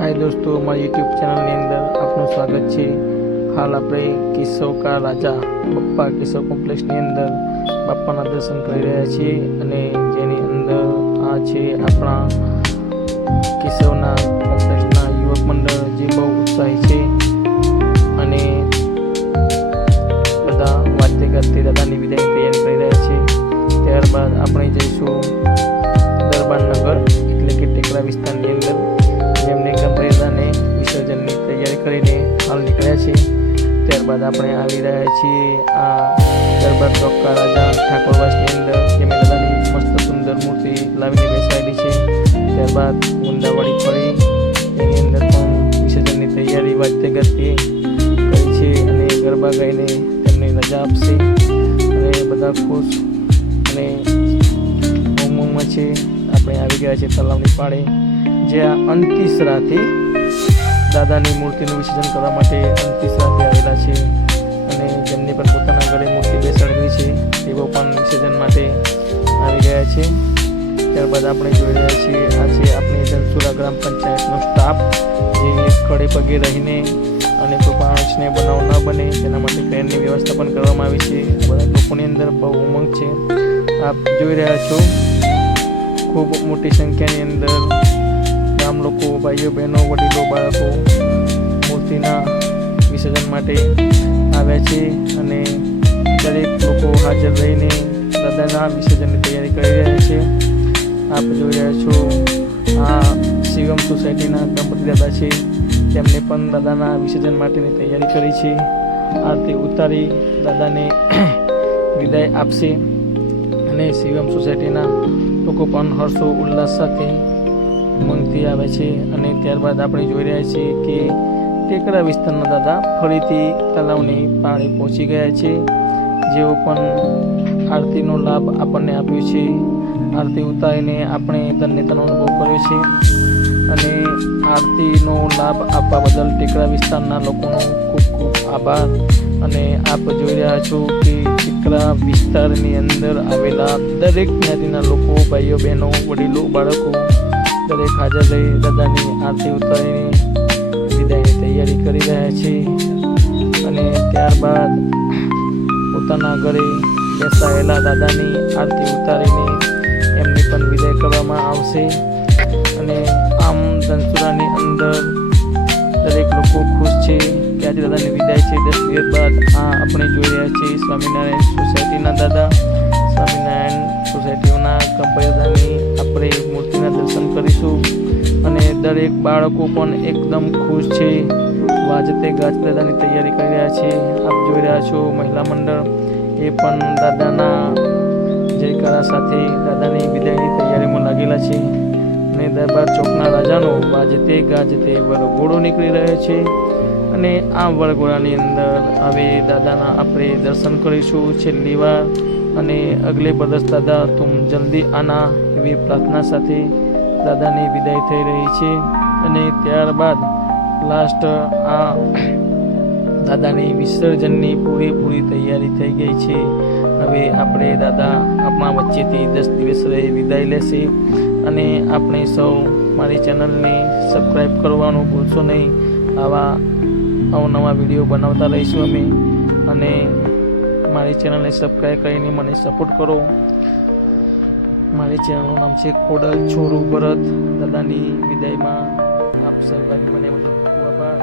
हाय दोस्तों, हमारी YouTube channel अंदर आपનું સ્વાગત છે। હાલ આપણે કિસ્સો કા રાજા બપ્પા કિસ્સો કોમ્પ્લેક્સની અંદર બાપાના દર્શન કરી રહ્યા છીએ અને જેની અંદર આ છે આપણા કિસ્સોના કોમ્પ્લેક્સના યુવક મંડળ જે બહુ ઉત્સાહી છે અને બધા વાતે ગાતે દાદાની વિદાયની તૈયારી કરી રહ્યા છે। ત્યારબાદ આપણે જઈશું દરબારનગર એટલે કે ટેકરા વિસ્તારની અંદર જેમને ગંભીરતાને વિસર્જનની તૈયારી કરીને હાલ નીકળ્યા છે। ત્યારબાદ આપણે આવી રહ્યા છીએ આ દરબાર ચોક્કા રાજા ઠાકોરવાસની અંદર જેમને દાદાની મસ્ત સુંદર મૂર્તિ લાવીને બેસાડેલી છે। ત્યારબાદ ગુંદાવાડી ફરી તેની અંદર પણ વિસર્જનની તૈયારી વાજતે ગાજતે કરી છે અને ગરબા ગાઈને તેમને રજા આપશે અને બધા ખુશ અને ઉમંગમાં છે। આપણે આવી ગયા છે તલાવની પાળે જ્યાં અંતિસરાથી દાદાની મૂર્તિનું વિસર્જન કરવા માટે અંતિસરાથી આવેલા છે અને જેમને પણ પોતાના ઘરે મૂર્તિ બેસાડેલી છે તેઓ પણ વિસર્જન માટે આવી ગયા છે। ત્યારબાદ આપણે જોઈ રહ્યા છીએ આ છે આપણી ધનસુરા ગ્રામ પંચાયતનો સ્ટાફ જે ખડે પગે રહીને અને કોઈ પણ અનિચ્છનીય બનાવ ન બને તેના માટે ક્રેનની વ્યવસ્થા પણ કરવામાં આવી છે। બધા લોકોની અંદર બહુ ઉમંગ છે। આપ જોઈ રહ્યા છો ખૂબ મોટી સંખ્યાની અંદર ગામ લોકો, ભાઈઓ, બહેનો, વડીલો, બાળકો મૂર્તિના વિસર્જન માટે આવ્યા છે અને દરેક લોકો હાજર રહીને દાદાના વિસર્જનની તૈયારી કરી રહ્યા છે। આપ જોઈ રહ્યા છો આ શિવમ સોસાયટીના ગણપતિ દાદા છે, તેમને પણ દાદાના વિસર્જન માટેની તૈયારી કરી છે। આરતી ઉતારી દાદાને વિદાય આપશે અને શિવમ સોસાયટીના લોકો પણ હર્ષો ઉલ્લાસ સાથે ઉમંગથી આવે છે અને ત્યારબાદ આપણે જોઈ રહ્યા છીએ કે ટેકરા વિસ્તારના દાદા ફરીથી તલાવની પાળે પહોંચી ગયા છે। જેઓ પણ આરતીનો લાભ આપણને આપ્યો છે, આરતી ઉતારીને આપણે ધન્યતાનો અનુભવ કર્યો છે અને આરતીનો લાભ આપવા બદલ ટેકરા વિસ્તારના લોકોનો ખૂબ ખૂબ આભાર। અને આપ જોઈ રહ્યા છો કે ટેકરા વિસ્તારની અંદર આવેલા દરેક જ્ઞાતિના લોકો, ભાઈઓ, બહેનો, વડીલો, બાળકો દરેક હાજર રહી દાદાની આરતી ઉતારીને વિદાયની તૈયારી કરી રહ્યા છે અને ત્યારબાદ પોતાના ઘરે બેસાયેલા દાદાની આરતી ઉતારીને એમની પણ વિદાય કરવામાં આવશે અને આમ ધનસુરાની અંદર દરેક લોકો ખુશ છે કે આજે દાદાની વિદાય છે। 10 દિવસ બાદ આ આપણે જોઈ રહ્યા છીએ સ્વામિનારાયણ સોસાયટીના દાદા, સ્વામિનારાયણ સોસાયટીઓના ગણપતિ દાદાની આપણે મૂર્તિના દર્શન કરીશું અને દરેક બાળકો પણ એકદમ ખુશ છે, વાજતે ગાજતે દાદાની તૈયારી કરી રહ્યા છે। આપ જોઈ રહ્યા છો મહિલા મંડળ એ પણ દાદાના જયકારા સાથે દાદાની વિદાયની તૈયારીમાં લાગેલા છે અને દરબાર ચોકના રાજાનો વાજતે ગાજતે વરઘોડો નીકળી રહ્યો છે અને આ વરઘોડાની અંદર હવે દાદાના આપણે દર્શન કરીશું છેલ્લી વાર અને અગલે બરસ દાદા તુમ જલ્દી આના એવી પ્રાર્થના સાથે દાદાની વિદાય થઈ રહી છે અને ત્યારબાદ લાસ્ટ આ દાદાની વિસર્જનની પૂરેપૂરી તૈયારી થઈ ગઈ છે। હવે આપણે દાદા આપણા વચ્ચેથી 10 દિવસ રહી વિદાય લેશે અને આપણે સૌ મારી ચેનલને સબસ્ક્રાઈબ કરવાનું ભૂલશો નહીં। આવા અવનવા વિડીયો બનાવતા રહીશું અમે અને મારી ચેનલને સબસ્ક્રાઈબ કરીને મને સપોર્ટ કરો। મારી ચેનલનું નામ છે ખોડલ છોરું ભરત। દાદાની વિદાયમાં આપ સહભાગી બને બધો ખૂબ આભાર।